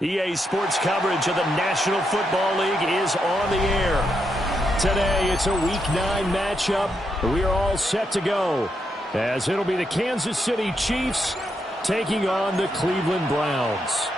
EA Sports coverage of the National Football League is on the air. Today, it's a Week 9 matchup. We are all set to go, as it'll be the Kansas City Chiefs taking on the Cleveland Browns.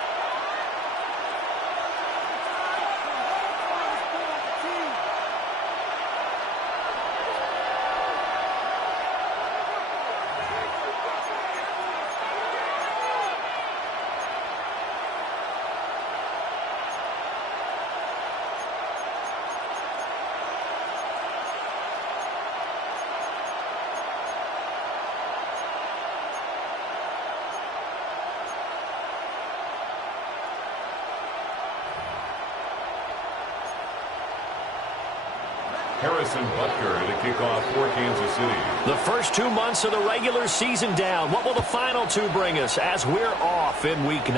Harrison Butker to kick off for Kansas City. The first 2 months of the regular season down. What will the final 2 bring us as we're off in Week 9?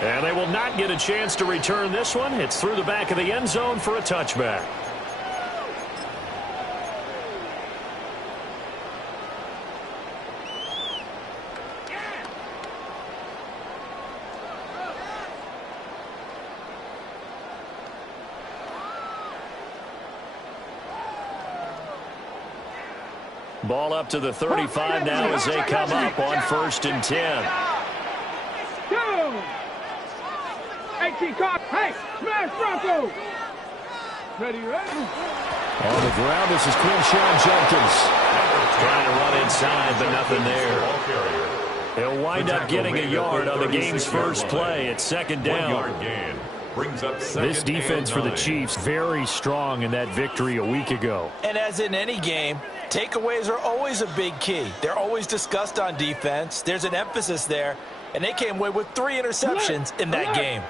And they will not get a chance to return this one. It's through the back of the end zone for a touchback. Ball up to the 35 now as they come up on 1st and 10. 18 caught. Hey, smash Bronco. Ready. On the ground, this is Quinshon Judkins. Trying to run inside, but nothing there. He'll wind up getting a yard on the game's first play. It's 2nd down. Brings up this defense for the Chiefs, very strong in that victory a week ago. And as in any game, takeaways are always a big key. They're always discussed on defense. There's an emphasis there, and they came away with 3 interceptions in that game.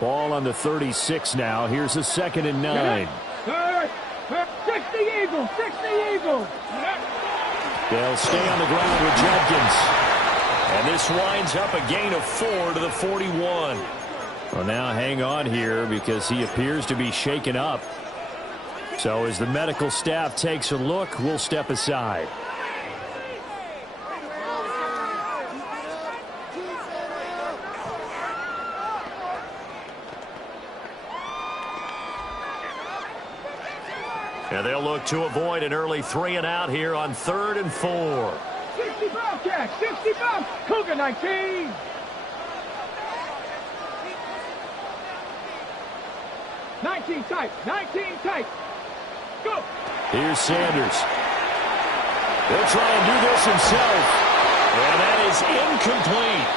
Ball on the 36 now. Here's a 2nd and 9. 60 Eagles, 60 Eagles. They'll stay on the ground with Judkins. And this winds up a gain of 4 to the 41. Well, now hang on here because he appears to be shaken up. So as the medical staff takes a look, we'll step aside. And they'll look to avoid an early 3 and out here on 3rd and 4. 60 Bobcats, 60 Bob, Cougar 19. Tight, 19 tight. Go. Here's Sanders. He'll try and do this himself. And that is incomplete.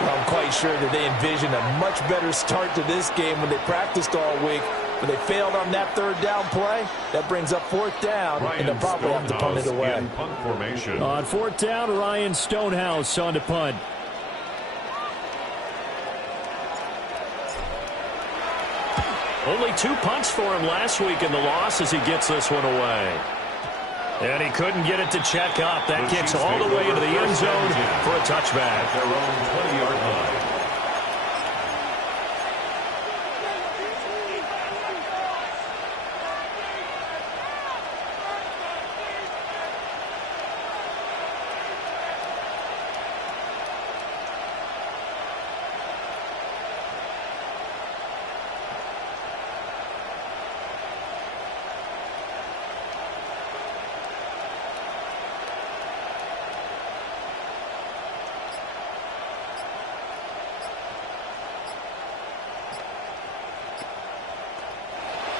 Well, I'm quite sure that they envisioned a much better start to this game when they practiced all week. But they failed on that 3rd down play. That brings up 4th down, and they'll probably have to punt it away. On 4th down, Ryan Stonehouse on to punt. Only 2 punts for him last week in the loss as he gets this one away. And he couldn't get it to check up. That kicks all the way into the end zone for a touchback. At their own 20-yard line.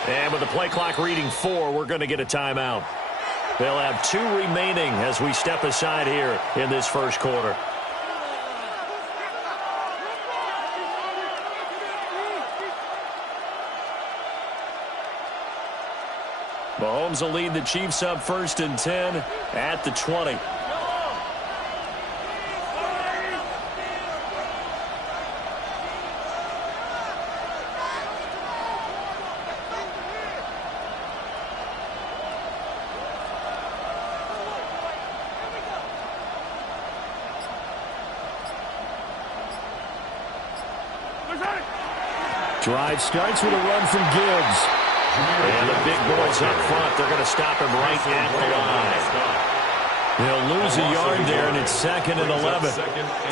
And with the play clock reading 4, we're going to get a timeout. They'll have 2 remaining as we step aside here in this first quarter. Mahomes will lead the Chiefs up 1st and 10 at the 20. Drive starts with a run from Gibbs. And the big boys up front, they're going to stop him right at the line. They'll lose a yard there, and it's 2nd and 11.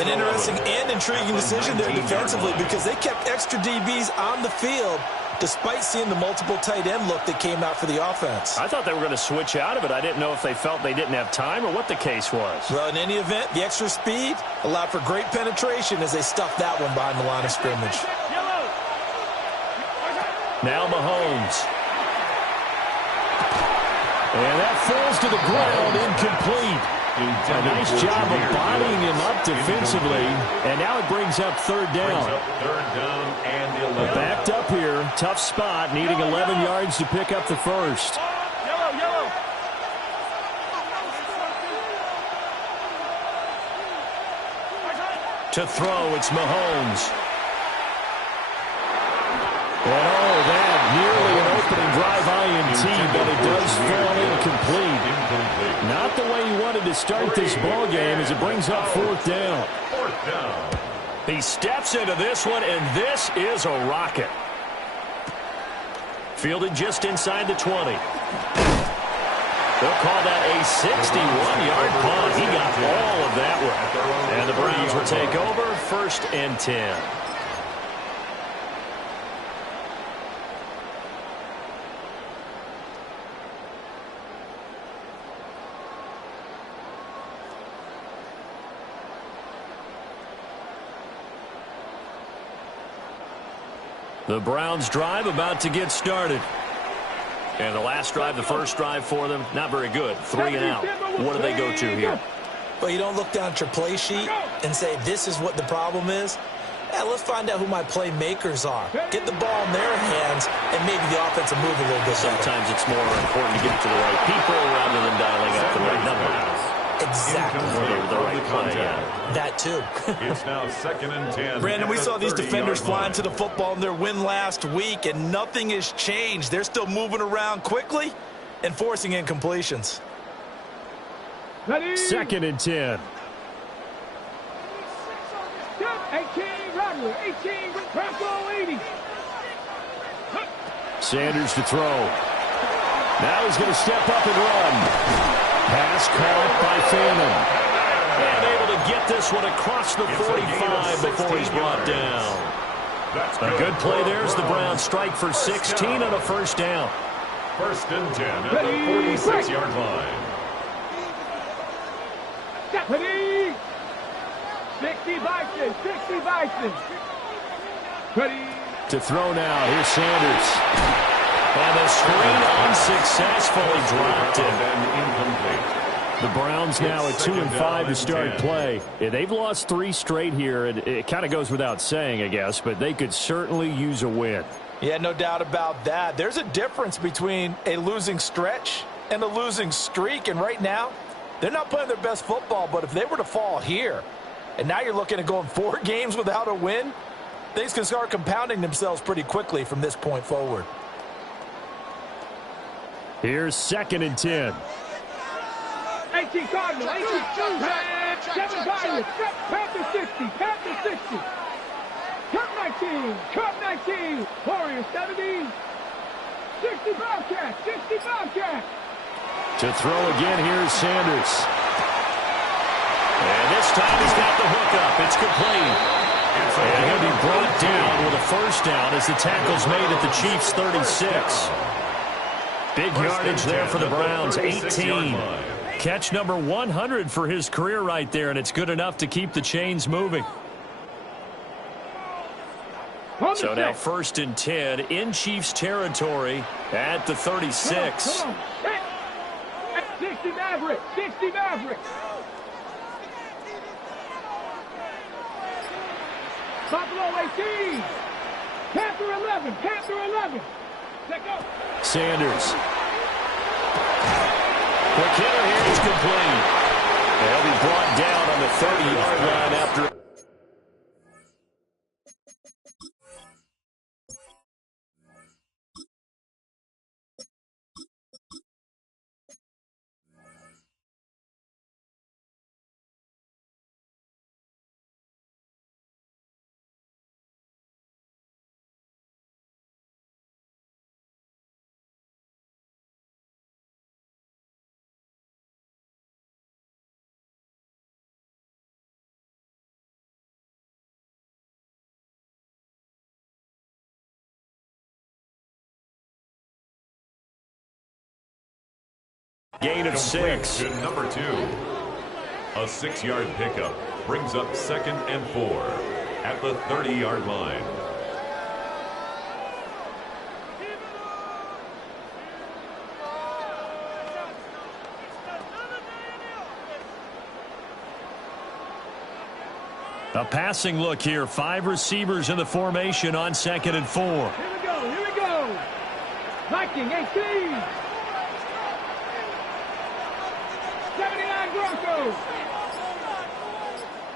An interesting and intriguing decision there defensively because they kept extra DBs on the field despite seeing the multiple tight end look that came out for the offense. I thought they were going to switch out of it. I didn't know if they felt they didn't have time or what the case was. Well, in any event, the extra speed allowed for great penetration as they stuffed that one behind the line of scrimmage. Now Mahomes. And that falls to the ground, incomplete. A nice job of bodying him up defensively, and now it brings up 3rd down. Backed up here, tough spot, needing 11 yards to pick up the first. To throw, it's Mahomes. And all that, nearly an opening drive INT, but it does fall incomplete. Not the way he wanted to start this ball game as it brings up 4th down. He steps into this one, and this is a rocket. Fielded just inside the 20. They'll call that a 61-yard punt. He got all of that one. And the Browns will take over, 1st and 10. The Browns drive about to get started. And the last drive, the first drive for them, not very good. 3 and out. What do they go to here? Well, you don't look down at your play sheet and say, this is what the problem is. Yeah, let's find out who my playmakers are. Get the ball in their hands, and maybe the offense will move a little bit. Sometimes it's more important to get it to the right people rather than dialing up the right number. Exactly. The right play, yeah. That too. It's now 2nd and 10. Brandon, we saw these defenders flying to the football in their win last week, and nothing has changed. They're still moving around quickly and forcing incompletions. 2nd and 10. 18, Rodler, 18, Bronco 80. Sanders to throw. Now he's going to step up and run. Pass caught by Phantom. And able to get this one across the 45 before he's brought down. A good play there as the Browns strike for 16 on a 1st down. 1st and 10 at the 46-yard line. Ready? 60 Bison, 60 Bison. Ready? To throw now, here's Sanders. And the screen unsuccessfully dropped it. The Browns now at 2 and 5 to start play. Yeah, they've lost 3 straight here. It kind of goes without saying, I guess, but they could certainly use a win. Yeah, no doubt about that. There's a difference between a losing stretch and a losing streak, and right now, they're not playing their best football, but if they were to fall here, and now you're looking at going 4 games without a win, things can start compounding themselves pretty quickly from this point forward. Here's 2nd and 10. 18 Cardinal, 18, 7 Pirates, Panther 60, Panther 60. Cup 19, Warriors 70, 60 Bobcats, 60 Bobcats. To throw again, here's Sanders. And this time he's got the hookup. It's complete. And he'll be brought down with a 1st down as the tackle's made at the Chiefs' 36. Big yardage there for the Browns, 18. Catch number 100 for his career right there, and it's good enough to keep the chains moving. So now 1st and 10 in Chiefs territory at the 36. Come on. 60 Mavericks, 60 Mavericks. Buffalo 18. Panther 11, Panther 11. Let go. Sanders. Quick hitter here, it's complete. They'll be brought down on the 30-yard line after Gain of 6. To number 2. A 6-yard pickup brings up 2nd and 4 at the 30-yard line. A passing look here. 5 receivers in the formation on 2nd and 4. Here we go, here we go. Viking 18. 79 Broncos.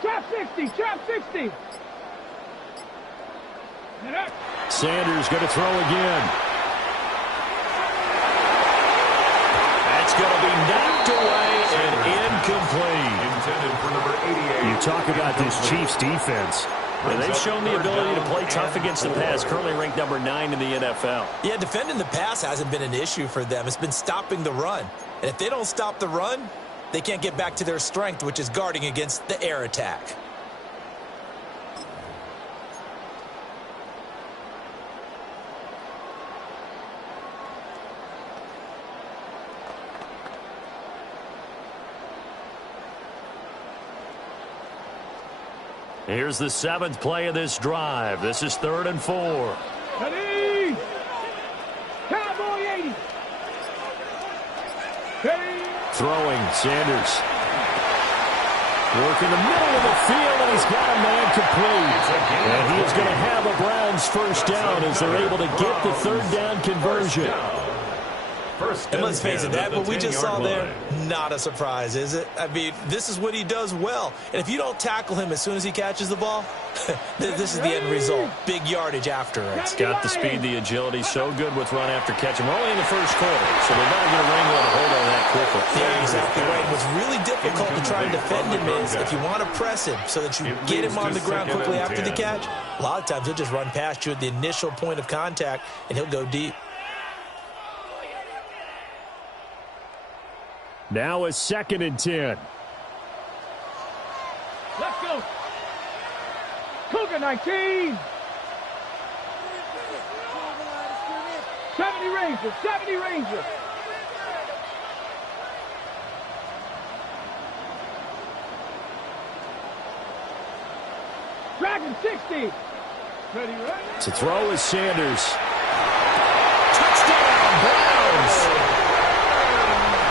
Trap 60, trap 60. Sanders going to throw again. That's going to be knocked away and incomplete. Intended for number 88. You talk about this Chiefs defense. Well, they've shown the ability to play tough against the pass, currently ranked number 9 in the NFL. Yeah, defending the pass hasn't been an issue for them. It's been stopping the run. And if they don't stop the run, they can't get back to their strength, which is guarding against the air attack. Here's the 7th play of this drive. This is 3rd and 4. Ready. Cowboy 80. Ready. Throwing, Sanders. Work in the middle of the field, and he's got a man complete. And he is going to have a Browns first down as they're able to get the 3rd down conversion. And let's face it, that what we just saw there, not a surprise, is it? I mean, this is what he does well. And if you don't tackle him as soon as he catches the ball, this is the end result. Big yardage after it. It's got the speed, the agility, so good with run after catch. And we're only in the first quarter, so they're not going to wrangle a hold on that quickly. Yeah, exactly right. What's really difficult to try and defend him is if you want to press him so that you get him on the ground quickly after the catch, a lot of times he'll just run past you at the initial point of contact, and he'll go deep. Now a 2nd and 10. Let's go. Cougar 19. 70 Rangers, 70 Rangers. Dragon 60. Ready, ready. To throw is Sanders. Touchdown, Browns!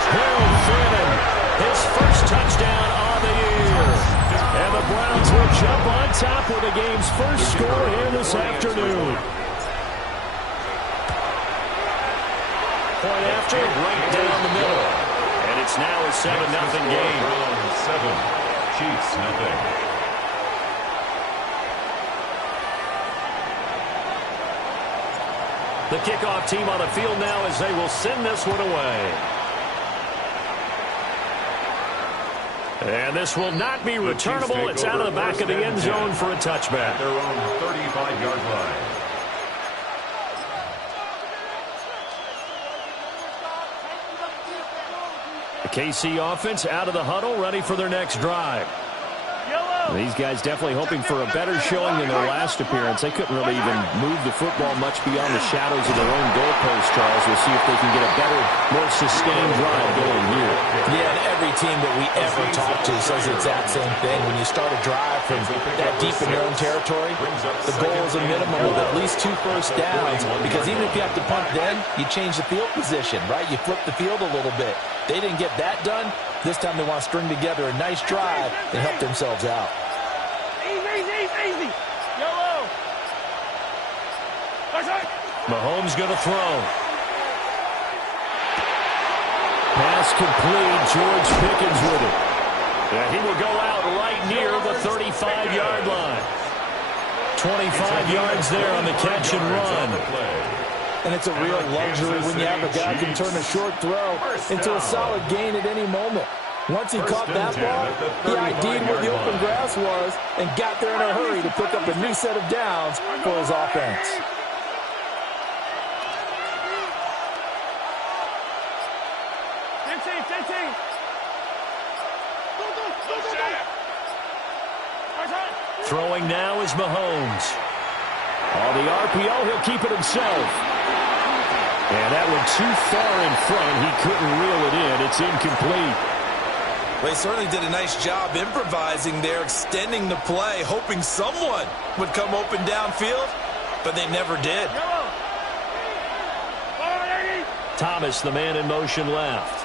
Harold Fannin, his first touchdown on the year. And the Browns will jump on top with the game's first score here this afternoon. Point after, right down the middle. And it's now a 7-0 game. Browns 7, Chiefs nothing. The kickoff team on the field now as they will send this one away. And this will not be returnable. It's out of the back of the end zone for a touchback. Their own 35-yard line. The KC offense out of the huddle, ready for their next drive. These guys definitely hoping for a better showing than their last appearance. They couldn't really even move the football much beyond the shadows of their own goalpost, Charles. We'll see if they can get a better, more sustained drive going here. Yeah, and every team that we ever talk to says the exact same thing. When you start a drive from that deep in your own territory, the goal is a minimum of at least 2 first downs, because even if you have to punt then, you change the field position, right? You flip the field a little bit. They didn't get that done. This time they want to string together a nice drive and help themselves out. Easy. Yellow. Mahomes going to throw. Pass complete. George Pickens with it. Yeah, he will go out right near the 35-yard line. 25 yards there on the catch and run. And it's a real luxury when you have a guy who can turn a short throw into a solid gain at any moment. Once he caught that ball, he ID'd where the open grass was and got there in a hurry to pick up a new set of downs for his offense. Throwing now is Mahomes. On the RPO, he'll keep it himself. And that one too far in front. He couldn't reel it in. It's incomplete. Well, he certainly did a nice job improvising there, extending the play, hoping someone would come open downfield, but they never did. Thomas, the man in motion left.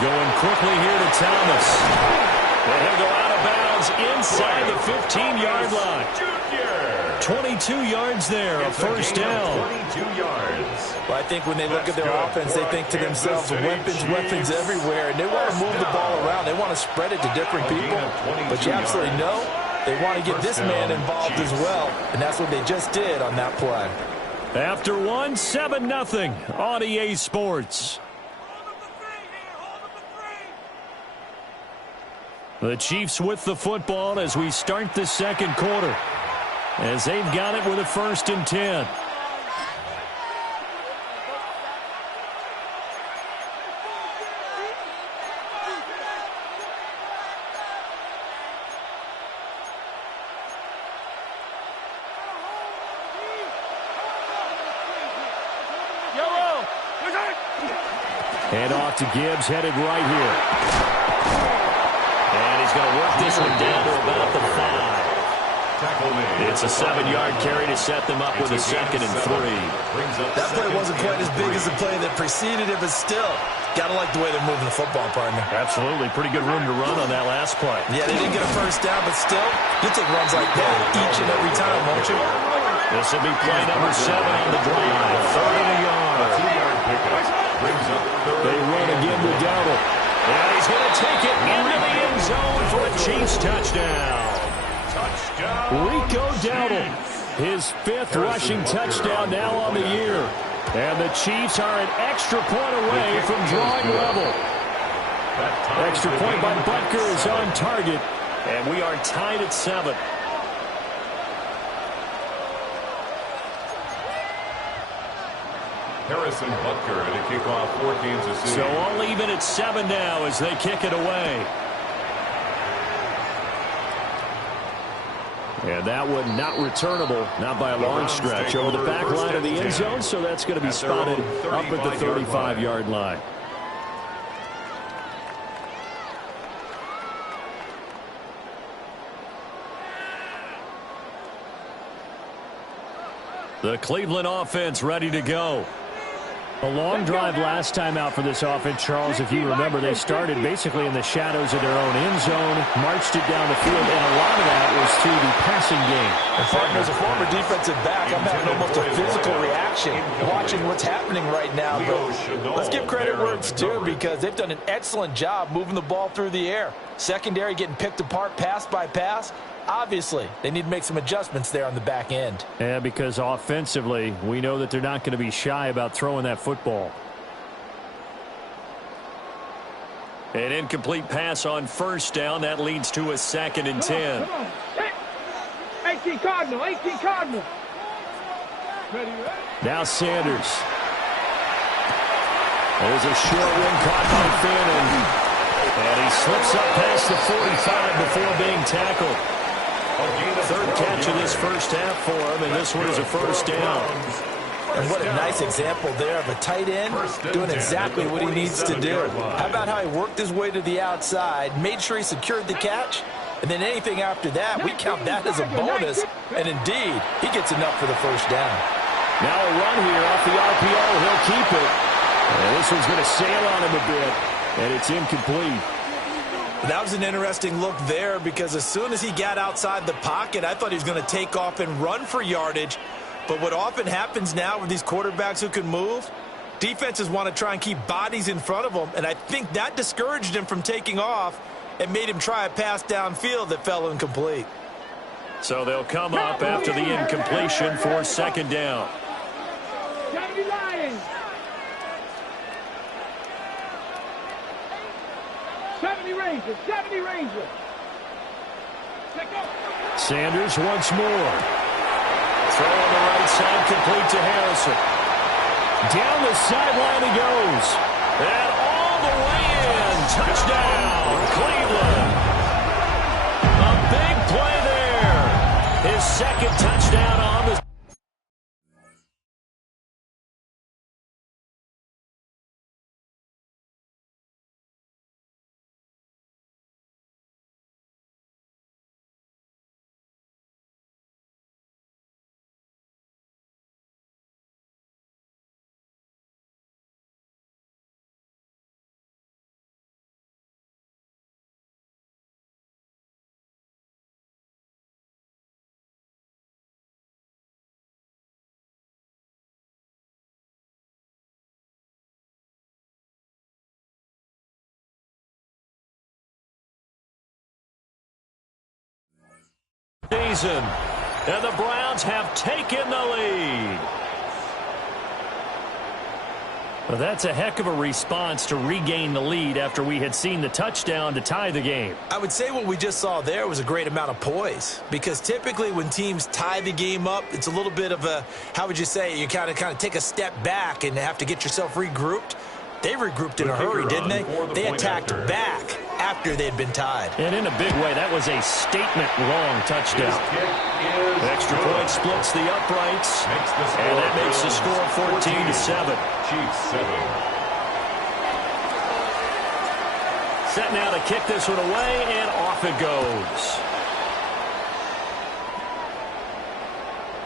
Going quickly here to Thomas. And he'll go out of bounds inside the 15-yard line. 22 yards there, a first down. 22 yards. Well, I think when they look at their offense, they think to themselves, weapons everywhere, and they want to move the ball around. They want to spread it to different people, but you absolutely know they want to get this man involved as well, and that's what they just did on that play. After one, 7-0 on EA Sports. The Chiefs with the football as we start the second quarter, as they've got it with a 1st and 10. Hand off to Gibbs, headed right here. And he's going to work this one down to about the 5. It's a 7-yard carry to set them up with a 2nd and 3. That play wasn't quite as big as the play that preceded it, but still, got to like the way they're moving the football, partner. Absolutely. Pretty good room to run on that last play. Yeah, they didn't get a first down, but still, you take runs like that each and every time, won't you? This will be play number 7 on the drive. 3rd and a yard. They run again with Dowdle. And he's going to take it into the end zone for a Chiefs touchdown. Rico Dowdle, his 5th rushing touchdown now on the year. And the Chiefs are an extra point away from drawing level. Extra point by Butker is on target. And we are tied at 7. Harrison Butker to kick off for Kansas City. So all even at 7 now as they kick it away. And that one not returnable, not by a long stretch, over the back line of the end zone, so that's going to be spotted up at the 35-yard line. The Cleveland offense ready to go. A long drive last time out for this offense, Charles. If you remember, they started basically in the shadows of their own end zone, marched it down the field, and a lot of that was through the passing game. And partner, as a former defensive back, I'm having almost a physical reaction watching what's happening right now. But let's give credit where it's due, because they've done an excellent job moving the ball through the air. Secondary getting picked apart pass by pass. Obviously, they need to make some adjustments there on the back end. Yeah, because offensively, we know that they're not going to be shy about throwing that football. An incomplete pass on 1st down. That leads to a 2nd and 10. Come on. 18 Cardinal, 18 Cardinal. Ready. Now Sanders. There's a short one caught by Fannin. And he slips up past the 45 before being tackled. 3rd catch of this first half for him, and this one is a 1st down. And what a nice example there of a tight end doing exactly what he needs to do. How about how he worked his way to the outside, made sure he secured the catch, and then anything after that, we count that as a bonus. And indeed, he gets enough for the 1st down. Now a run here off the RPO. He'll keep it. And this one's going to sail on him a bit, and it's incomplete. That was an interesting look there, because as soon as he got outside the pocket, I thought he was going to take off and run for yardage. But what often happens now with these quarterbacks who can move, defenses want to try and keep bodies in front of them, and I think that discouraged him from taking off and made him try a pass downfield that fell incomplete. So they'll come up after the incompletion for 2nd down. 70 Lions. 70 Rangers, 70 Rangers. Sanders once more. Throw on the right side, complete to Harrison. Down the sideline he goes. And all the way in. Touchdown, Cleveland. A big play there. His 2nd touchdown on the frozen. And the Browns have taken the lead. Well, that's a heck of a response to regain the lead after we had seen the touchdown to tie the game. I would say what we just saw there was a great amount of poise, because typically when teams tie the game up, it's a little bit of a, how would you say, you kind of take a step back and have to get yourself regrouped. They regrouped in a hurry, didn't they? They attacked back after they'd been tied. And in a big way, that was a statement-long touchdown. Extra point splits the uprights, and that makes the score 14-7. Chiefs 7. Set now to kick this one away, and off it goes.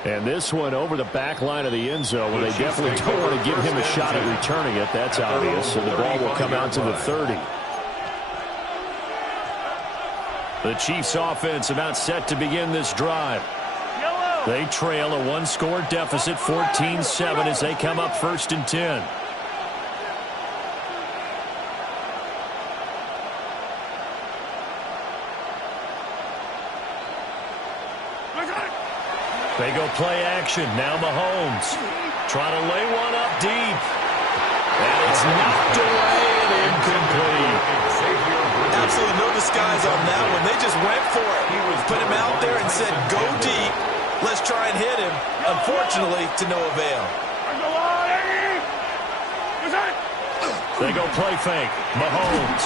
And this one over the back line of the end zone, where they definitely don't want to give him a shot at returning it. That's obvious. So the ball will come out to the 30. The Chiefs offense about set to begin this drive. They trail a one-score deficit, 14-7, as they come up 1st and 10. They go play action. Now Mahomes trying to lay one up deep. And it's knocked away and incomplete. Absolutely no disguise on that one. They just went for it. Put him out there and said, go deep. Let's try and hit him. Unfortunately, to no avail. They go play fake. Mahomes.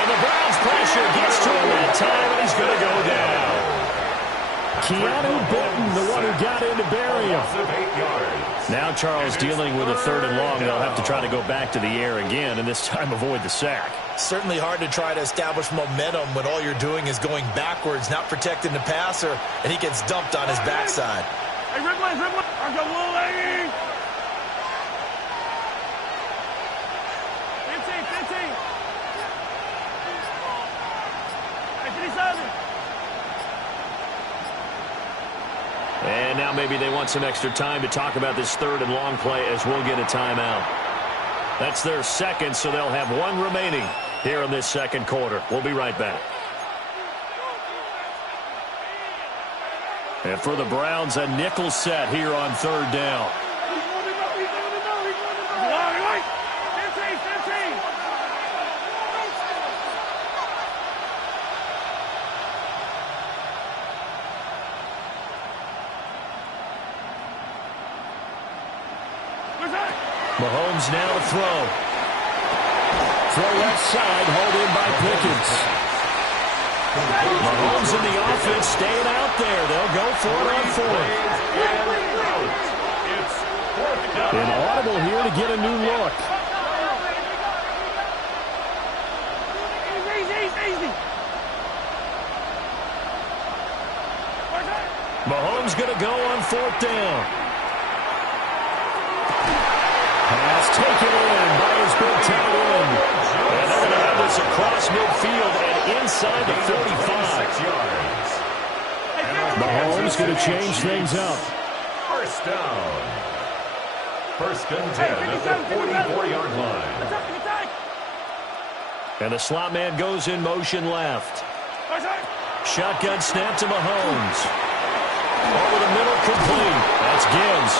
And the Browns pressure gets to him that time, and he's going to go down. Keanu Benton, the one who got in to bury him. Now Charles dealing with a 3rd and long. They'll have to try to go back to the air again, and this time avoid the sack. Certainly hard to try to establish momentum when all you're doing is going backwards, not protecting the passer, and he gets dumped on his backside. Hey, Ridley, Ridley. 15. Hey, 57. And now maybe they want some extra time to talk about this 3rd and long play, as we'll get a timeout. That's their second, so they'll have one remaining here in this second quarter. We'll be right back. And for the Browns, a nickel set here on 3rd down. Mahomes now to throw. Throw left side, hauled in by Pickens. Mahomes in the offense staying out there. They'll go for it on 4th. Inaudible here to get a new look. Mahomes going to go on 4th down. Pass taken in by his big tight end. And they're going to have this across midfield and inside the 45. Mahomes going to change things up. 1st down. 1st and 10 at the 44-yard line. And the slot man goes in motion left. Shotgun snap to Mahomes. Over the middle, complete. That's Gibbs.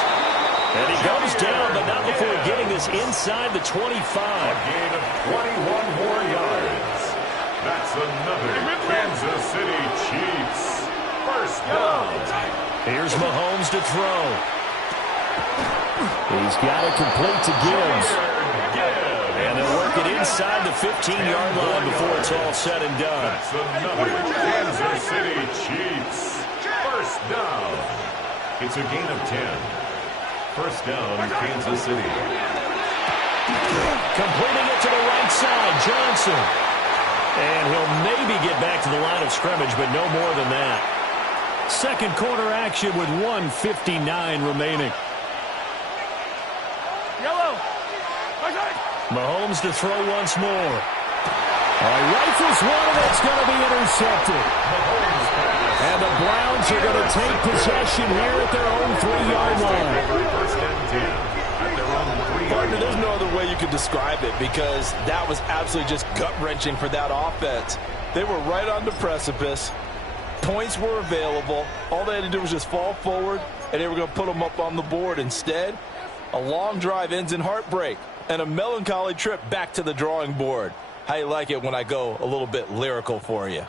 And he goes down, but not before getting this inside the 25. A gain of 21 more yards. That's another Kansas City Chiefs 1st down. Here's Mahomes to throw. He's got it complete to Gibbs. And they'll work it inside the 15-yard line before it's all said and done. That's another Kansas City Chiefs 1st down. It's a gain of 10. 1st down, Kansas City. Completing it to the right side, Johnson. And he'll maybe get back to the line of scrimmage, but no more than that. Second quarter action with 1:59 remaining. Yellow. Mahomes to throw once more. Rifles one, and it's going to be intercepted. And the Browns are going to take possession here at their own 3-yard line. Partner, there's no other way you could describe it, because that was absolutely just gut-wrenching for that offense. They were right on the precipice. Points were available. All they had to do was just fall forward, and they were going to put them up on the board. Instead, a long drive ends in heartbreak and a melancholy trip back to the drawing board. How you like it when I go a little bit lyrical for you?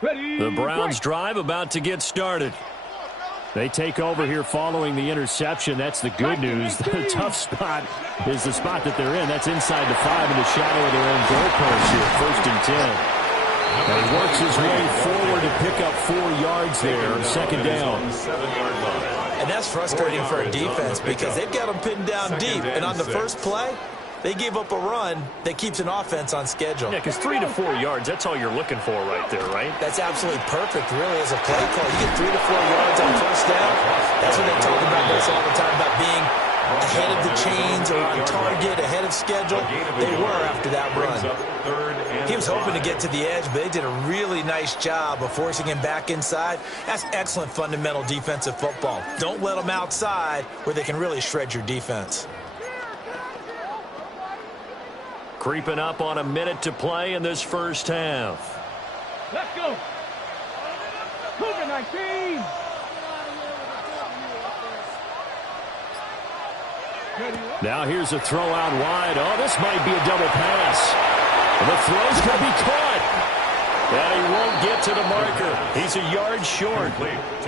The Browns drive about to get started. They take over here following the interception. That's the good news. The tough spot is the spot that they're in. That's inside the 5 in the shadow of their own goalpost here. 1st and 10. And he works his way forward to pick up 4 yards there. 2nd down. And that's frustrating for a defense because they've got them pinned down deep. And on the first play, they gave up a run that keeps an offense on schedule. Yeah, because 3 to 4 yards, that's all you're looking for right there, right? That's absolutely perfect, really, as a play call. You get 3 to 4 yards on 1st down. That's what they talk about this all the time, about being ahead of the chains or on target, ahead of schedule. They were after that run. He was hoping to get to the edge, but they did a really nice job of forcing him back inside. That's excellent fundamental defensive football. Don't let them outside where they can really shred your defense. Creeping up on a minute to play in this first half. Let's go. Cougar 19. Now here's a throw out wide. Oh, this might be a double pass. The throw's going to be caught. And he won't get to the marker. He's a yard short.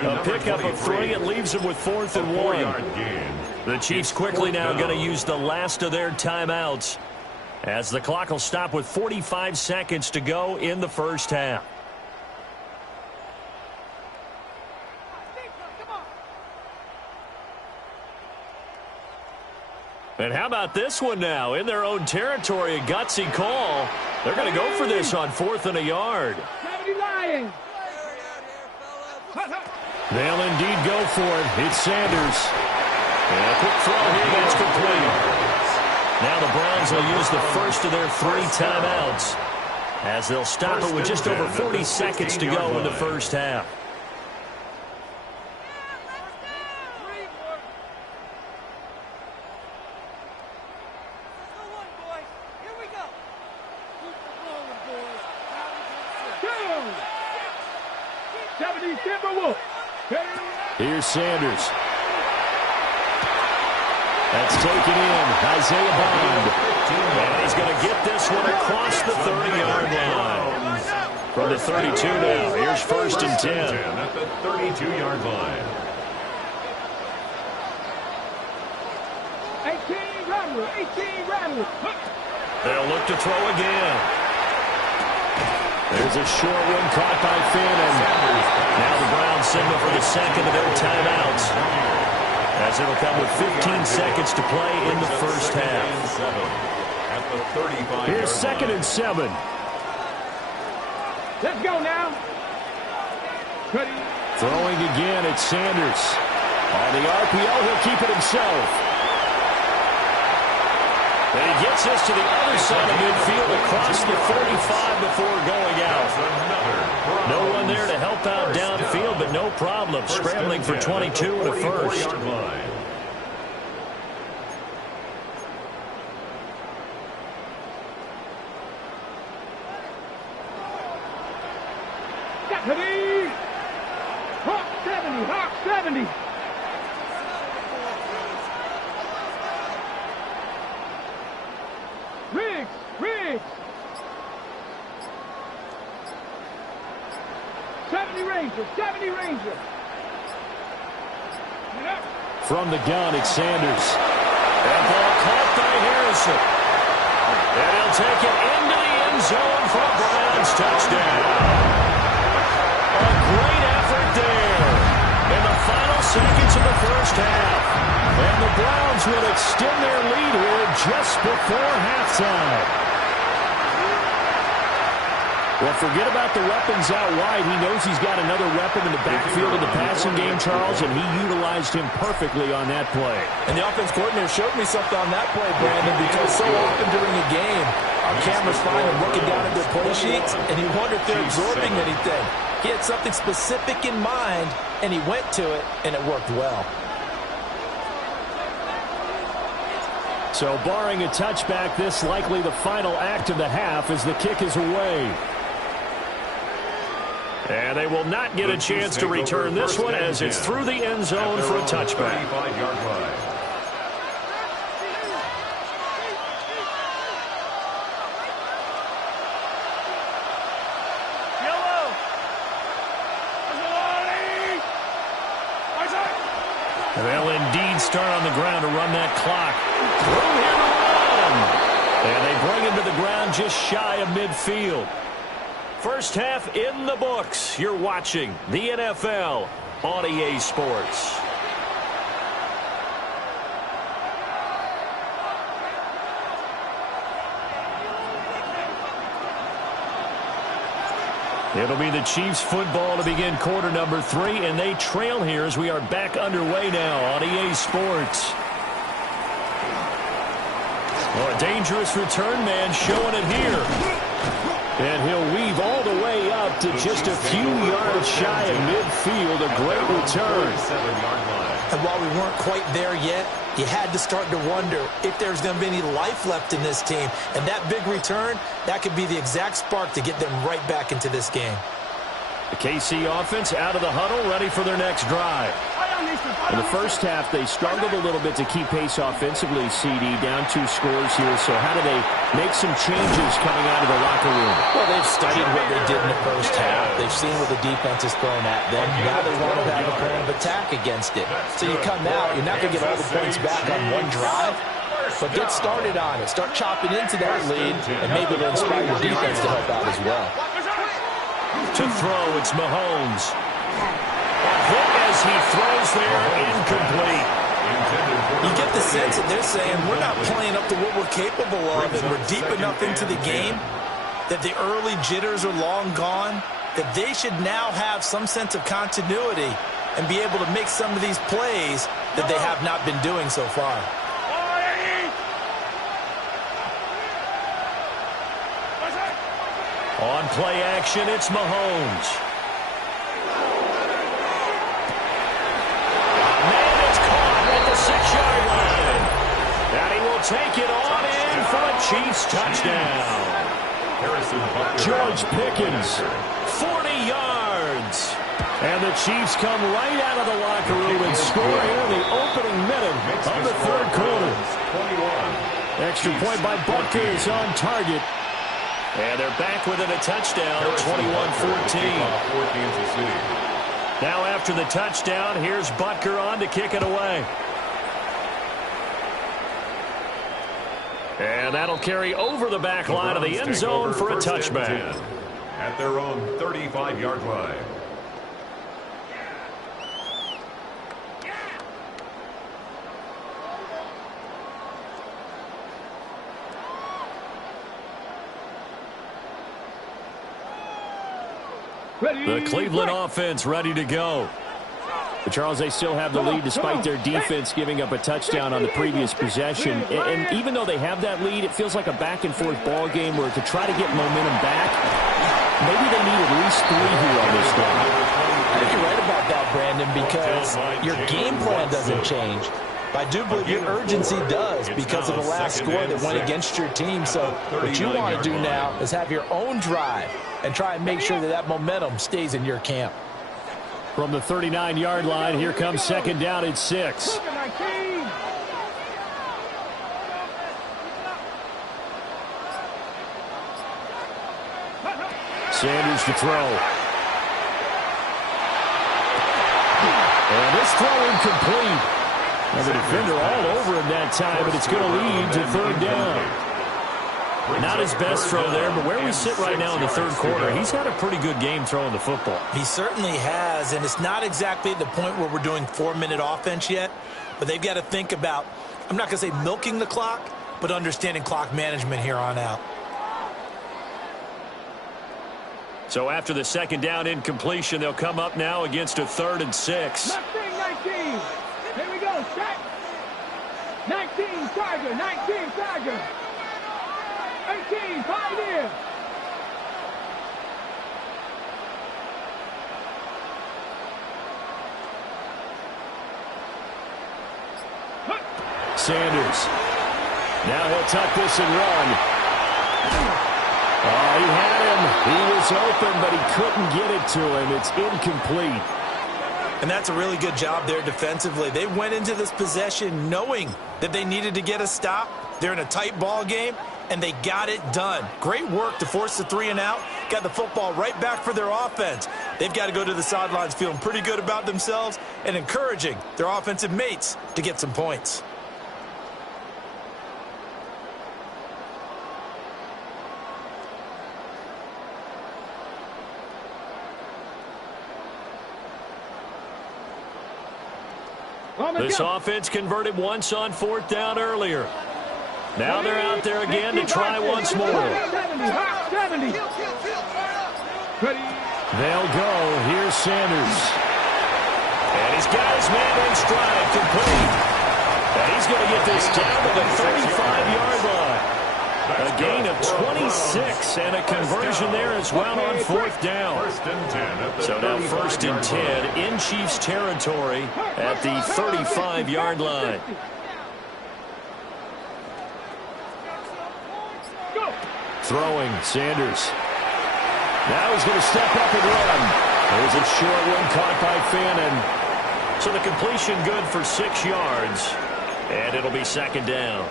A pickup of 3. It leaves him with 4th and 1. The Chiefs quickly now going to use the last of their timeouts, as the clock will stop with 45 seconds to go in the first half. And how about this one now? In their own territory, a gutsy call. They're going to go for this on 4th and a yard. 70 Lions. They'll indeed go for it. It's Sanders. And a quick throw here gets complete. Now the Browns will use the first of their 3 timeouts, as they'll stop it with just over 40 seconds to go in the first half. Here's Sanders. That's taken in. Isaiah Bond. And he's going to get this one across the 30-yard line. From the 32 now. Here's 1st and 10. At the 32-yard line. 18 Rattler. 18 Rattler. They'll look to throw again. There's a short one caught by Finn. And now the Browns signal for the second of their timeouts, as it'll come with 15 seconds to play in the first half. Here's 2nd and 7. Let's go now. Ready. Throwing again, it's Sanders. On the RPO, he'll keep it himself. And he gets this to the other side of midfield across the 35 before going out. No one there to help out downfield, but no problem. Scrambling for 22 and a first. Ready. Hawk 70. Hawk 70. Riggs. 70 Ranger. From the gun, it's Sanders. That ball caught by Harrison. And he'll take it into the end zone for a Browns touchdown. A great effort there in the final seconds of the first half. And the Browns will extend their lead here just before halftime. Well, forget about the weapons out wide. He knows he's got another weapon in the backfield of the passing game, Charles, and he utilized him perfectly on that play. And the offense coordinator showed me something on that play, Brandon, because so often during a game, our cameras find them looking down at their play sheets, and you wonder if they're absorbing anything. He had something specific in mind, and he went to it, and it worked well. So barring a touchback, this likely the final act of the half as the kick is away. And they will not get a chance to return this one as it's through the end zone for a touchback. 35-yard line. They'll indeed start on the ground to run that clock. Through here to run. And they bring him to the ground just shy of midfield. First half in the books. You're watching the NFL on EA Sports. It'll be the Chiefs football to begin quarter number 3, and they trail here as we are back underway now on EA Sports. Well, a dangerous return man showing it here. And he'll weave all the way up to just a few yards shy of midfield. A great return. And while we weren't quite there yet, you had to start to wonder if there's going to be any life left in this team. And that big return, that could be the exact spark to get them right back into this game. The KC offense out of the huddle, ready for their next drive. In the first half, they struggled a little bit to keep pace offensively, CD, down 2 scores here. So how do they make some changes coming out of the locker room? Well, they've studied what they did in the first half. They've seen what the defense is throwing at them. Now they want to have a plan of attack against it. So you come out, you're not going to get all the points back on one drive, but get started on it. Start chopping into that lead, and maybe it'll inspire your defense to help out as well. To throw, it's Mahomes. A hit as he throws there, incomplete. You get the sense that they're saying we're not playing up to what we're capable of, and we're deep enough into the game that the early jitters are long gone, that they should now have some sense of continuity and be able to make some of these plays that they have not been doing so far. On play action, it's Mahomes. Man, it's caught at the 6-yard line. And he will take it on in for a Chiefs touchdown. George Pickens, 40 yards. And the Chiefs come right out of the locker room and score here in the opening minute of the third quarter. Extra point by Butker is on target. And they're back within a touchdown at 21-14. Now after the touchdown, here's Butker on to kick it away. And that'll carry over the back line of the end zone for a touchback. At their own 35-yard line. The Cleveland offense ready to go. But Charles, they still have the lead despite their defense giving up a touchdown on the previous possession. And even though they have that lead, it feels like a back-and-forth ball game where to try to get momentum back, maybe they need at least 3 here on this drive. I think you're right about that, Brandon, because your game plan doesn't change. I do believe your urgency does because of the last score that went against your team. So what you want to do now is have your own drive and try and make sure that that momentum stays in your camp. From the 39-yard line, here comes second down at 6. Sanders to throw. And this throw incomplete. And the defender all over him that time, but it's going to lead to third down. Not his best throw there, but where we sit right now in the third quarter, he's had a pretty good game throwing the football. He certainly has, and it's not exactly at the point where we're doing 4-minute offense yet, but they've got to think about, I'm not going to say milking the clock, but understanding clock management here on out. So after the second down incompletion, they'll come up now against a 3rd and 6. 19. Here we go, set. 19, Tiger, 19, Tiger. 18, Pioneer. Sanders. Now he'll tuck this and run. Oh, he had him. He was open, but he couldn't get it to him. It's incomplete. And that's a really good job there defensively. They went into this possession knowing that they needed to get a stop. They're in a tight ball game, and they got it done. Great work to force the 3 and out. Got the football right back for their offense. They've got to go to the sidelines feeling pretty good about themselves and encouraging their offensive mates to get some points. This offense converted once on 4th down earlier. Now they're out there again to try once more. 70. They'll go. Here's Sanders. And he's got his man in stride, complete. And he's going to get this down to the 35-yard line. A gain of 26 and a conversion there as well on 4th down. So now 1st and 10 in Chiefs territory at the 35-yard line. Throwing, Sanders. Now he's going to step up and run. There's a short one caught by Fannin. So the completion good for 6 yards. And it'll be 2nd down.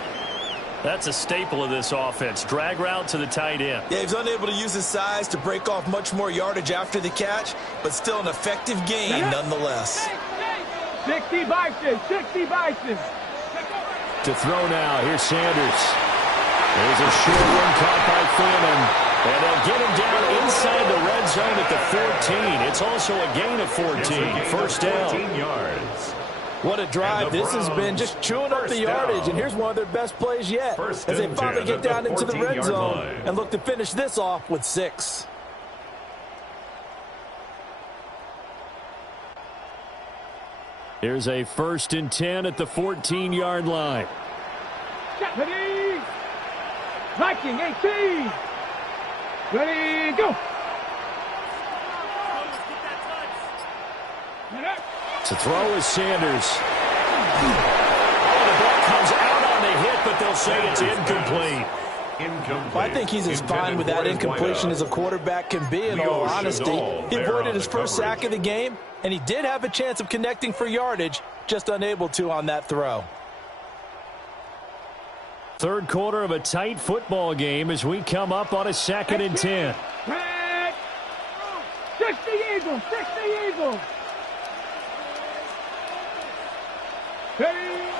That's a staple of this offense. Drag route to the tight end. Yeah, he's unable to use his size to break off much more yardage after the catch, but still an effective gain nonetheless. 60 Bison. To throw now. Here's Sanders. There's a short one caught by Fannin. And they'll get him down inside the red zone at the 14. It's also a gain of 14. 1st down. 14 yards. What a drive. This has been just chewing up the yardage, and here's one of their best plays yet as they finally get down into the red zone and look to finish this off with 6. Here's a 1st and 10 at the 14-yard line. Ready. Viking 18. Ready, go. To throw is Sanders. Oh, the ball comes out on the hit, but they'll say it's incomplete. Well, I think he's as fine with that incompletion as a quarterback can be, in all honesty. He avoided his first sack of the game, and he did have a chance of connecting for yardage, just unable to on that throw. 3rd quarter of a tight football game as we come up on a 2nd and 10. 60 Eagles.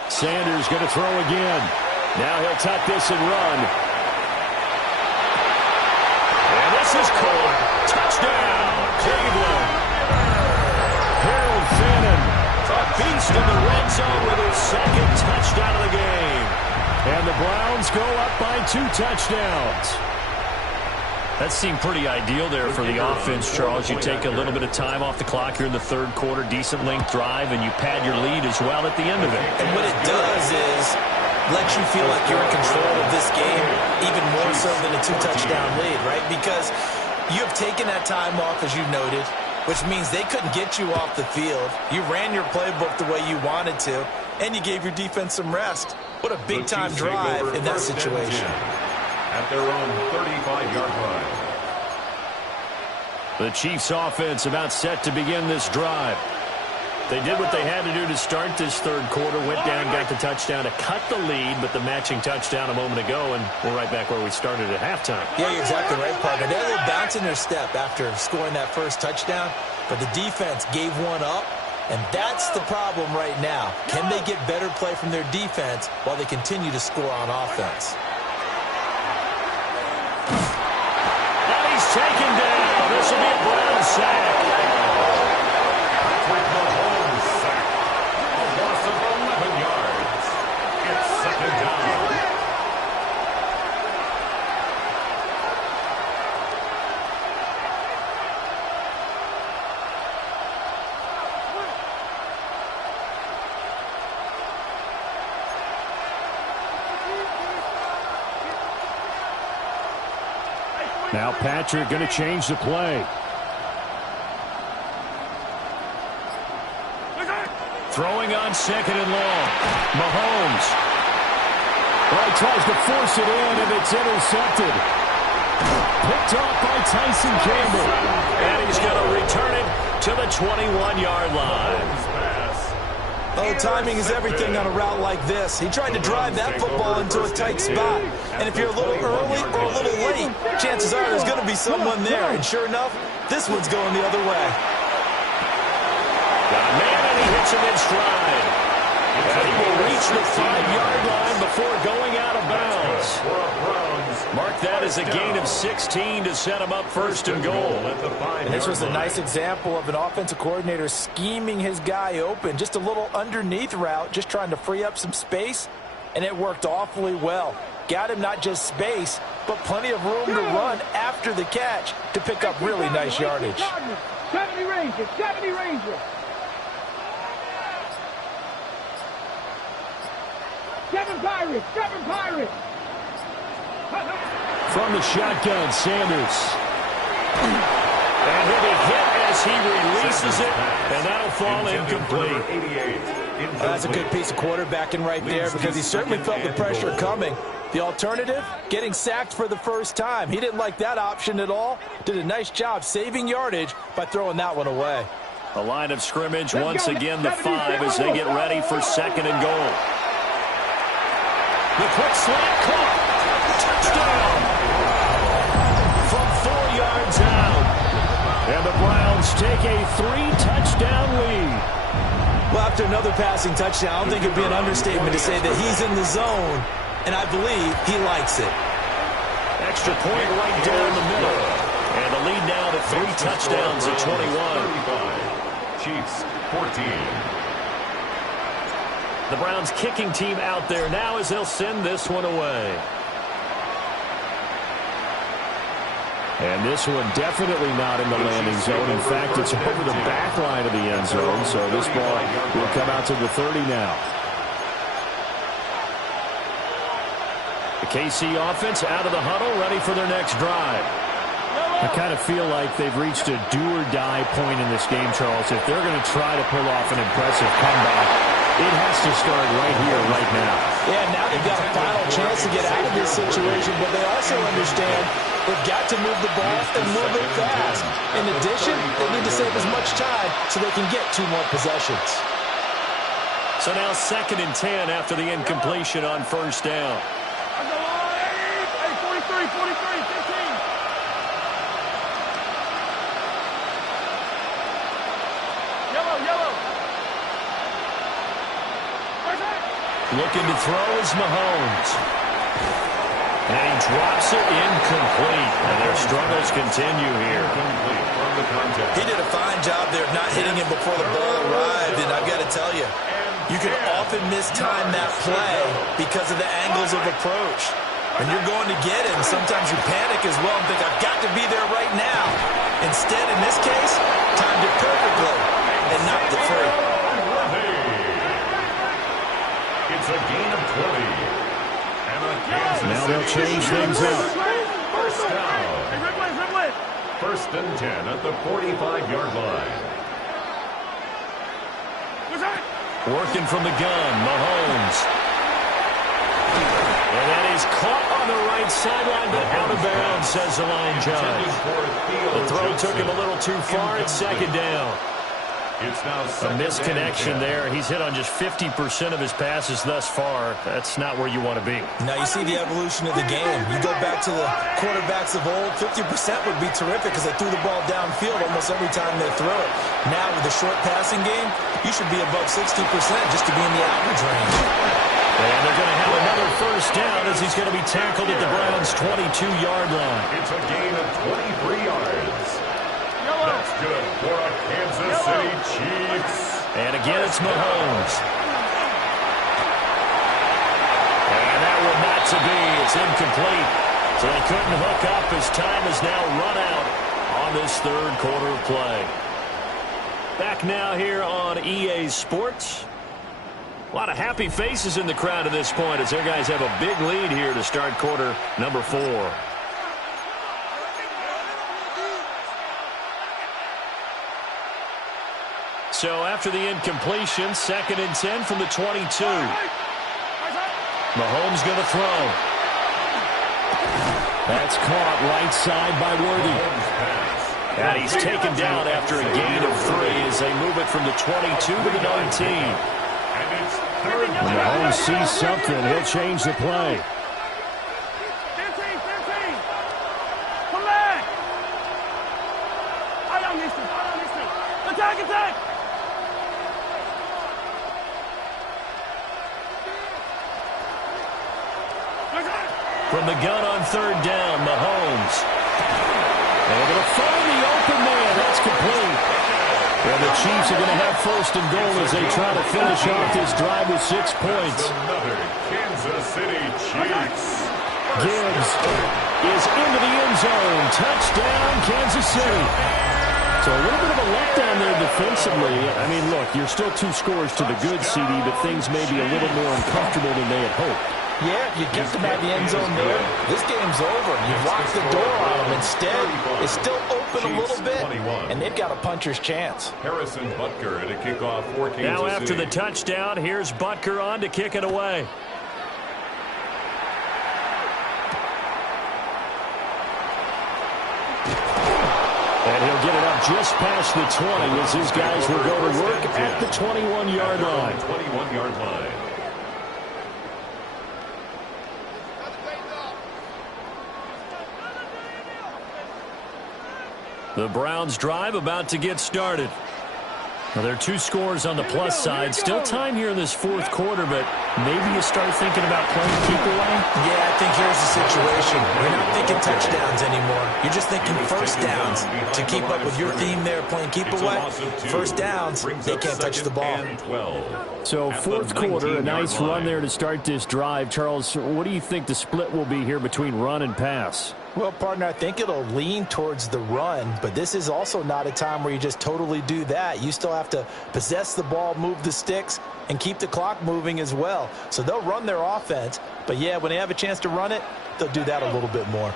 Sanders going to throw again. Now he'll tuck this and run. And this is caught. Touchdown, Cleveland. Harold Fannin, a beast in the red zone with his 2nd touchdown of the game. And the Browns go up by 2 touchdowns. That seemed pretty ideal there for the offense, Charles. You take a little bit of time off the clock here in the 3rd quarter, decent length drive, and you pad your lead as well at the end of it. And what it does is let you feel like you're in control of this game, even more so than a 2-touchdown lead, right? Because you have taken that time off, as you noted, which means they couldn't get you off the field. You ran your playbook the way you wanted to, and you gave your defense some rest. What a big-time drive in that situation. At their own 35-yard line. The Chiefs offense about set to begin this drive. They did what they had to do to start this 3rd quarter, went down, got the touchdown to cut the lead, but the matching touchdown a moment ago, and we're right back where we started at halftime. Yeah, you're exactly right, partner. They had a little bounce in their step after scoring that first touchdown, but the defense gave one up, and that's the problem right now. Can they get better play from their defense while they continue to score on offense? And he's taken down. This will be a Brown sack. Patrick Mahomes sack. A loss of 11 yards. It's 2nd down. Now Patrick going to change the play. Throwing on 2nd and long. Mahomes. Well, he tries to force it in, and it's intercepted. Picked off by Tyson Campbell. And he's going to return it to the 21-yard line. Oh, timing is everything on a route like this. He tried to drive that football into a tight spot. And if you're a little early or a little late, chances are there's going to be someone there. And sure enough, this one's going the other way. Got a man, and he hits him in stride. And he will reach the 5-yard line before going out of bounds. Mark that as a gain of 16 to set him up first and goal. And this was a nice example of an offensive coordinator scheming his guy open. Just a little underneath route, just trying to free up some space, and it worked awfully well. Got him not just space, but plenty of room to run after the catch to pick up really nice yardage. 70 Rangers, 70 Rangers. 7 Pirates, 7 Pirates. From the shotgun, Sanders. And he'll be hit as he releases it, and that'll fall incomplete. That's a good piece of quarterbacking right there because he certainly felt the pressure coming. The alternative, getting sacked for the first time. He didn't like that option at all. Did a nice job saving yardage by throwing that one away. The line of scrimmage, once again the 5 as they get ready for second and goal. The quick slant caught. Touchdown. From 4 yards out. And the Browns take a 3-touchdown lead. Well, after another passing touchdown, I don't think it'd be an understatement to say that he's in the zone, and I believe he likes it. Extra point right down the middle. And the lead now to 3 touchdowns at 21. Chiefs 14. The Browns kicking team out there now as they'll send this one away. And this one definitely not in the landing zone. In fact, it's over the back line of the end zone, so this ball will come out to the 30 now. The KC offense out of the huddle, ready for their next drive. I kind of feel like they've reached a do-or-die point in this game, Charles. If they're going to try to pull off an impressive comeback, it has to start right here, right now. Yeah, now they've got a final chance to get out of this situation, but they also understand they've got to move the ball and move it fast. In addition, they need to save as much time so they can get 2 more possessions. So now 2nd and 10 after the incompletion on first down. 43, 15. Yellow. Looking to throw is Mahomes. And he drops it incomplete. And their struggles continue here. He did a fine job there of not hitting him before the ball arrived. And I've got to tell you, you can often mistime that play because of the angles of approach. When you're going to get him, sometimes you panic as well and think, I've got to be there right now. Instead, in this case, timed it perfectly and knocked it free. It's a gain of 20. And a now they'll change things up. First down. First and 10 at the 45-yard line. Working from the gun, Mahomes. And that is caught on the right sideline, but out of bounds, says the line judge. The throw took him a little too far. It's 2nd down. It's now a misconnection there. He's hit on just 50% of his passes thus far. That's not where you want to be. Now you see the evolution of the game. You go back to the quarterbacks of old, 50% would be terrific because they threw the ball downfield almost every time they throw it. Now with the short passing game, you should be above 60% just to be in the average range. And they're going to have another first down as he's going to be tackled at the Browns' 22-yard line. It's a gain of 23 yards. That's good for a Kansas City Chiefs. And again, it's Mahomes. And that one not to be. It's incomplete. So they couldn't hook up as time has now run out on this 3rd quarter of play. Back now here on EA Sports. A lot of happy faces in the crowd at this point as their guys have a big lead here to start quarter number 4. So after the incompletion, 2nd and 10 from the 22. Mahomes going to throw. That's caught right side by Worthy. And he's taken down after a gain of 3 as they move it from the 22 to the 19. When Mahomes sees something, he'll change the play. Attack! From the gun on 3rd down, Mahomes. Able to find the open man. That's complete. And the Chiefs are going to have 1st and goal as they try to finish off this drive with 6 points. Another Kansas City Chiefs. Gibbs is into the end zone. Touchdown, Kansas City. So a little bit of a letdown there defensively. I mean, look, you're still 2 scores to the good, CD, but things may be a little more uncomfortable than they had hoped. Yeah, you kept them out of the end zone there. This game's over. You've locked the door on them. Instead, it's still open a little bit, and they've got a puncher's chance. Harrison Butker at a kickoff for Kansas City. Now after the touchdown, here's Butker on to kick it away. And he'll get it up just past the 20 as his guys will go to work at the 21-yard line. 21-yard line. The Browns drive about to get started. Well, there are 2 scores on the plus side. Still time here in this 4th quarter, but maybe you start thinking about playing keep away? Yeah, I think here's the situation. You're not thinking touchdowns anymore. You're just thinking first downs. To keep up with your theme there, playing keep away, first downs, they can't touch the ball. So 4th quarter, a nice run there to start this drive. Charles, what do you think the split will be here between run and pass? Well, partner, I think it'll lean towards the run, but this is also not a time where you just totally do that. You still have to possess the ball, move the sticks, and keep the clock moving as well. So they'll run their offense, but yeah, when they have a chance to run it, they'll do that a little bit more.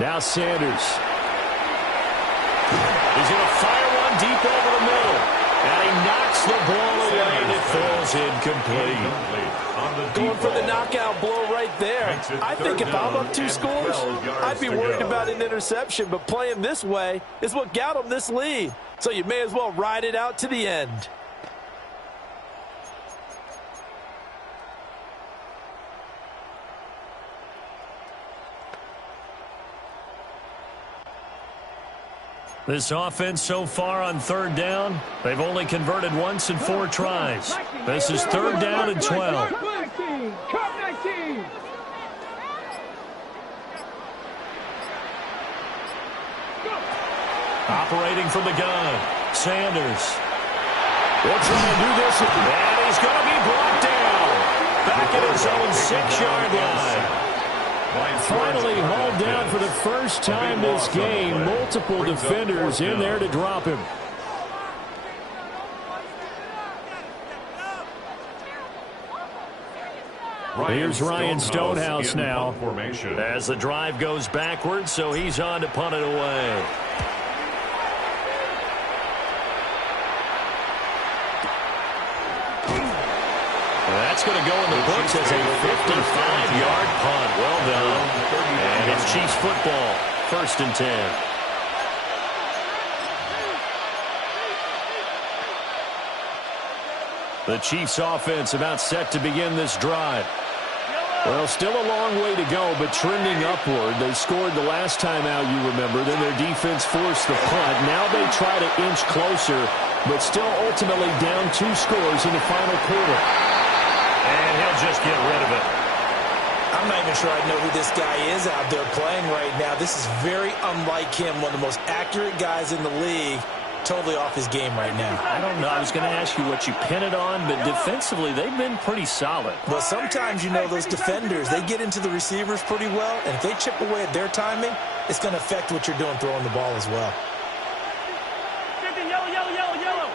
Now Sanders. He's going to fire one deep over the middle. And he knocks the ball away, and it falls incomplete. Going for the knockout blow right there. I think if I'm up 2 scores, I'd be worried about an interception, but playing this way is what got them this lead. So you may as well ride it out to the end. This offense so far on 3rd down, they've only converted once in 4 tries. This is 3rd down and 12. Operating from the gun, Sanders. They'll try and do this, and he's going to be brought down. Back at his own 6-yard line. Finally hauled down for the first time this game. Multiple defenders in there to drop him. Here's Ryan Stonehouse now as the drive goes backwards, so he's on to punt it away. That's going to go in the books as a 55-yard punt. Well done. And it's Chiefs football. 1st and 10. The Chiefs offense about set to begin this drive. Well, still a long way to go, but trending upward. They scored the last time out, you remember. Then their defense forced the punt. Now they try to inch closer, but still ultimately down 2 scores in the final quarter. And he'll just get rid of it. I'm not even sure I know who this guy is out there playing right now. This is very unlike him, one of the most accurate guys in the league. Totally off his game right now. I don't know. I was going to ask you what you pin it on, but defensively, they've been pretty solid. Well, sometimes, you know, those defenders, they get into the receivers pretty well, and if they chip away at their timing, it's going to affect what you're doing throwing the ball as well. Yellow.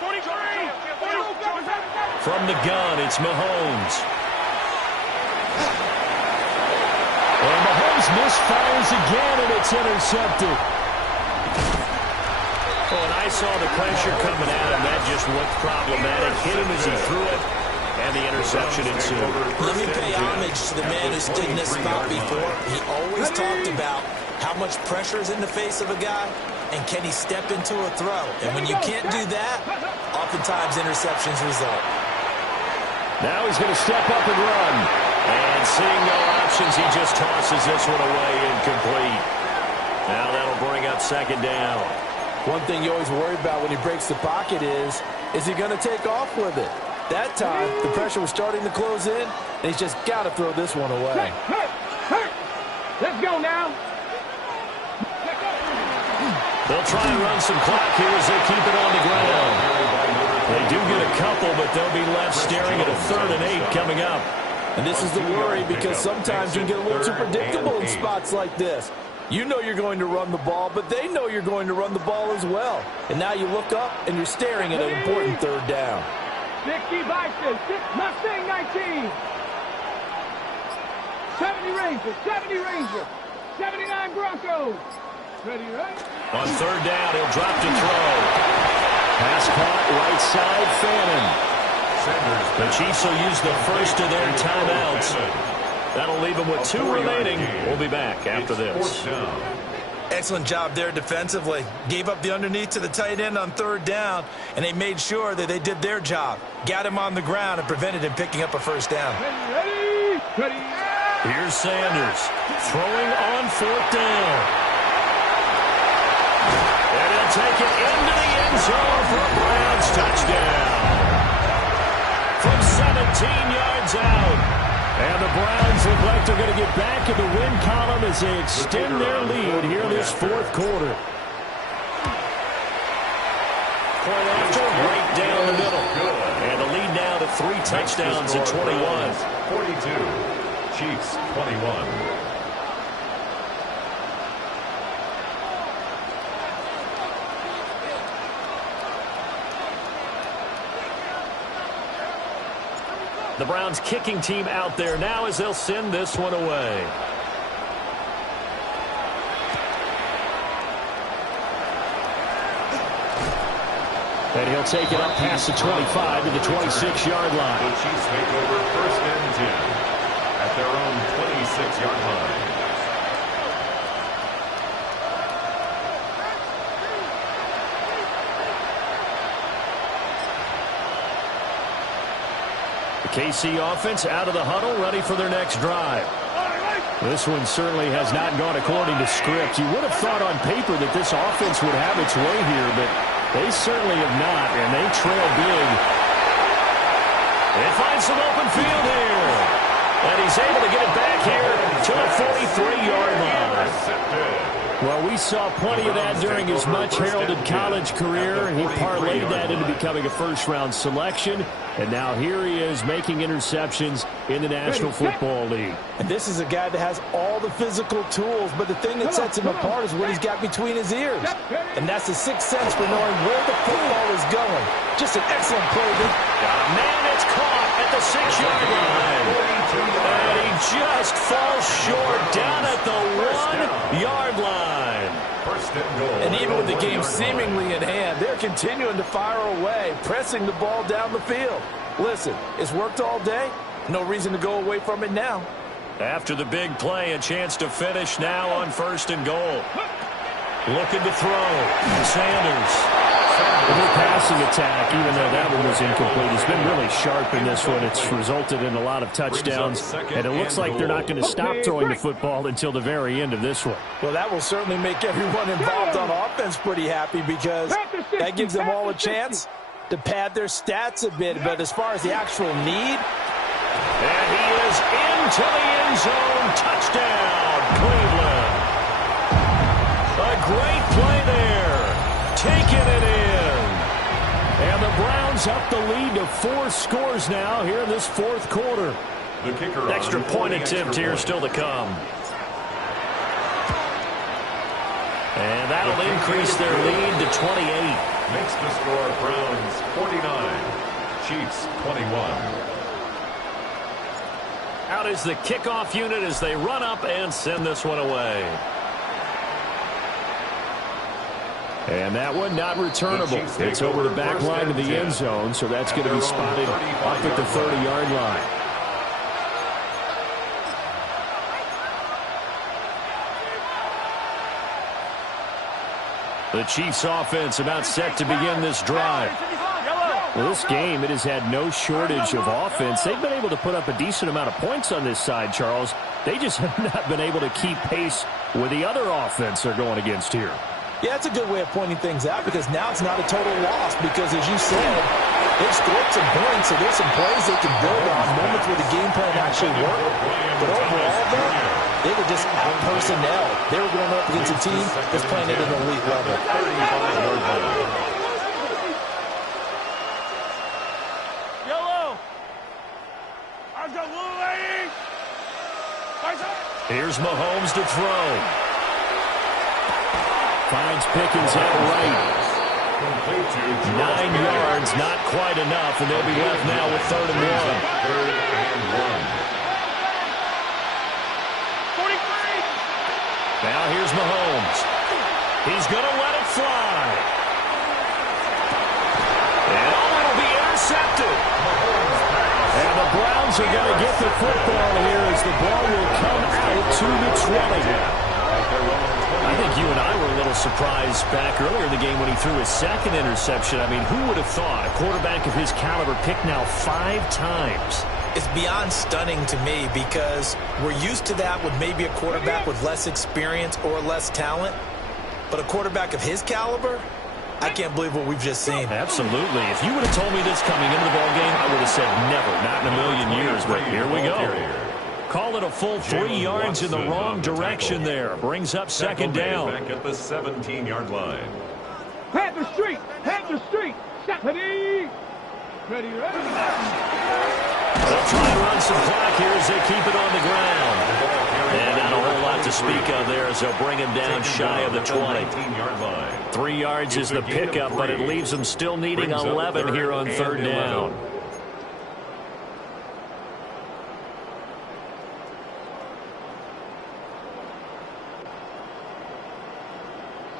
43. From the gun, it's Mahomes. And Mahomes misfires again, and it's intercepted. Oh, and I saw the pressure coming at him. That just looked problematic. Hit him as he threw it, and the interception ensued. Let me pay homage to the man who stood in this spot before. He always talked about how much pressure is in the face of a guy, and can he step into a throw. And when you can't do that, oftentimes interceptions result. Now he's going to step up and run. And seeing no options, he just tosses this one away incomplete. Now that'll bring up second down. One thing you always worry about when he breaks the pocket is he going to take off with it? That time, the pressure was starting to close in, and he's just got to throw this one away. Let's go now. They'll try and run some clock here as they keep it on the ground. They do get a couple, but they'll be left staring at a 3rd and 8 coming up. And this is the worry because sometimes you get a little too predictable in spots like this. You know you're going to run the ball, but they know you're going to run the ball as well. And now you look up, and you're staring at an important 3rd down. 60 Vikings, Mustang 19. 70 Rangers, 70 Rangers, 79 Broncos. Ready, right? On 3rd down, he'll drop to throw. Pass caught, right side, Fannin. The Chiefs will use the first of their timeouts. That'll leave them with 2 remaining. We'll be back after this. Excellent job there defensively. Gave up the underneath to the tight end on 3rd down, and they made sure that they did their job. Got him on the ground and prevented him picking up a 1st down. Ready. Here's Sanders throwing on 4th down. And he'll take it into the end zone for a Browns touchdown. From 17 yards out. And the Browns look like they're going to get back in the win column as they extend their lead here in this 4th quarter. Point after, right down the middle. And the lead now to 3 touchdowns at 21. 42, Chiefs 21. The Browns kicking team out there now as they'll send this one away. And he'll take it up past the 25 to the 26-yard line. The Chiefs take over 1st and 10 at their own 26-yard line. KC offense out of the huddle, ready for their next drive. This one certainly has not gone according to script. You would have thought on paper that this offense would have its way here, but they certainly have not, and they trail big. They find some open field here, and he's able to get it back here to the 43-yard line. Well, we saw plenty of that during his much-heralded college career. He parlayed that into becoming a first-round selection, and now here he is making interceptions in the National Football League. And this is a guy that has all the physical tools, but the thing that sets him apart is what he's got between his ears. And that's the sixth sense for knowing where the football is going. Just an excellent play. Man, it's caught at the 6-yard line. And he just falls short down at the 1-yard line. And even with the game seemingly in hand, they're continuing to fire away, pressing the ball down the field. Listen, it's worked all day. No reason to go away from it now. After the big play, a chance to finish now on 1st and goal. Looking to throw. Sanders. The passing attack, even though that one was incomplete, has been really sharp in this one. It's resulted in a lot of touchdowns, and it looks like they're not going to stop throwing the football until the very end of this one. Well, that will certainly make everyone involved on offense pretty happy because that gives them all a chance to pad their stats a bit. But as far as the actual need, and he is into the end zone. Touchdown, Cleveland. A great play there. Taking it in. And the Browns up the lead to 4 scores now here in this 4th quarter. The kicker extra point attempt here still to come. And that'll increase their lead to 28. Makes the score Browns 49, Chiefs 21. Out is the kickoff unit as they run up and send this one away. And that one not returnable. It's over the back line of the end zone, so that's going to be spotted up at the 30-yard line. The Chiefs offense about set to begin this drive. Well, this game, it has had no shortage of offense. They've been able to put up a decent amount of points on this side, Charles. They just have not been able to keep pace with the other offense they're going against here. Yeah, it's a good way of pointing things out because now it's not a total loss because, as you said, they've scored some points, so there's some plays they can build on, moments where the game plan actually worked. But overall, though, they were just out personnel. They were going up against a team that's playing at an elite level. Here's Mahomes to throw. Finds Pickens out right. 9 yards, not quite enough, and they'll be left now with 3rd and 1. Now here's Mahomes. He's going to let it fly. And it'll be intercepted. And the Browns are going to get the football here as the ball will come out to the 20. I think you and I were a little surprised back earlier in the game when he threw his 2nd interception. I mean, who would have thought a quarterback of his caliber picked now 5 times? It's beyond stunning to me because we're used to that with maybe a quarterback with less experience or less talent. But a quarterback of his caliber, I can't believe what we've just seen. Absolutely. If you would have told me this coming into the ballgame, I would have said never, not in a million years. But here we go. Call it a full 3 yards in the wrong direction there. Brings up 2nd down. Back at the 17-yard line. Panther Street! Panther Street! Step ready! Ready, ready! They'll try and run some clock here as they keep it on the ground. And not a whole lot to speak of there as they'll bring him down shy of the 20. 3 yards is the pickup, but it leaves them still needing 11 here on 3rd down.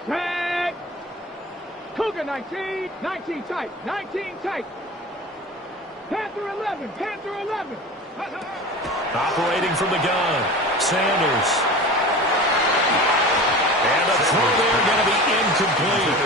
Set! Cougar 19, 19 tight, 19 tight. Panther 11, Panther 11. Operating from the gun, Sanders. And the throw there going to be incomplete.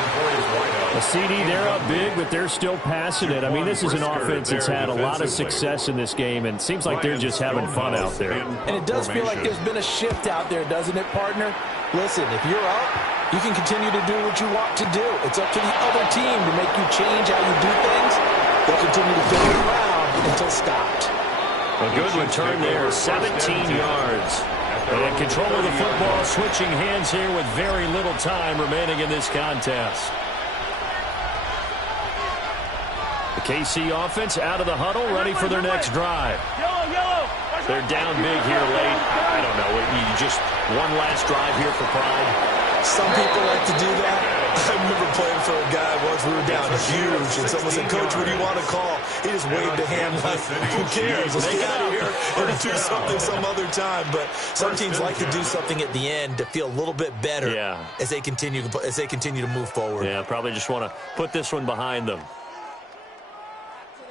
A CD, they're up big, but they're still passing it. I mean, this is an offense that's had a lot of success in this game, and it seems like they're just having fun out there. And it does feel like there's been a shift out there, doesn't it, partner? Listen, if you're up, you can continue to do what you want to do. It's up to the other team to make you change how you do things. They'll continue to go around until stopped. A good return there, 17 yards. And control of the football, switching hands here with very little time remaining in this contest. The KC offense out of the huddle, ready for their next drive. They're down big here late. I don't know. You just one last drive here for pride. Some people like to do that. I remember playing for a guy once. We were down huge, and someone said, "Coach, what do you want to call?" He just waved a hand like, "Who cares? Let's get out of here and do something some other time." But some teams like to do something at the end to feel a little bit better as they continue to move forward. Yeah, probably just want to put this one behind them.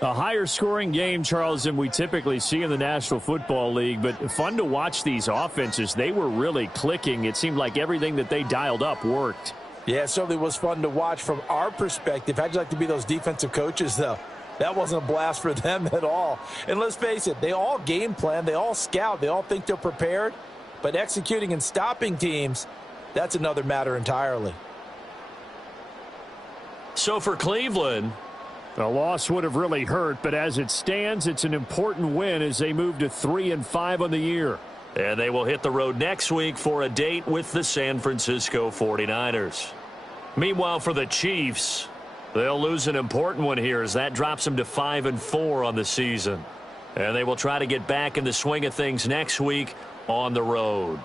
A higher scoring game, Charles, than we typically see in the National Football League, but fun to watch these offenses. They were really clicking. It seemed like everything that they dialed up worked. Yeah, it certainly was fun to watch from our perspective. How'd you like to be those defensive coaches, though? That wasn't a blast for them at all. And let's face it, they all game plan, they all scout, they all think they're prepared, but executing and stopping teams, that's another matter entirely. So for Cleveland, a loss would have really hurt, but as it stands, it's an important win as they move to 3-5 on the year. And they will hit the road next week for a date with the San Francisco 49ers. Meanwhile, for the Chiefs, they'll lose an important one here as that drops them to 5-4 on the season. And they will try to get back in the swing of things next week on the road.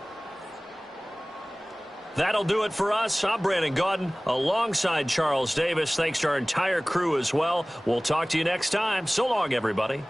That'll do it for us. I'm Brandon Gaudin alongside Charles Davis. Thanks to our entire crew as well. We'll talk to you next time. So long, everybody.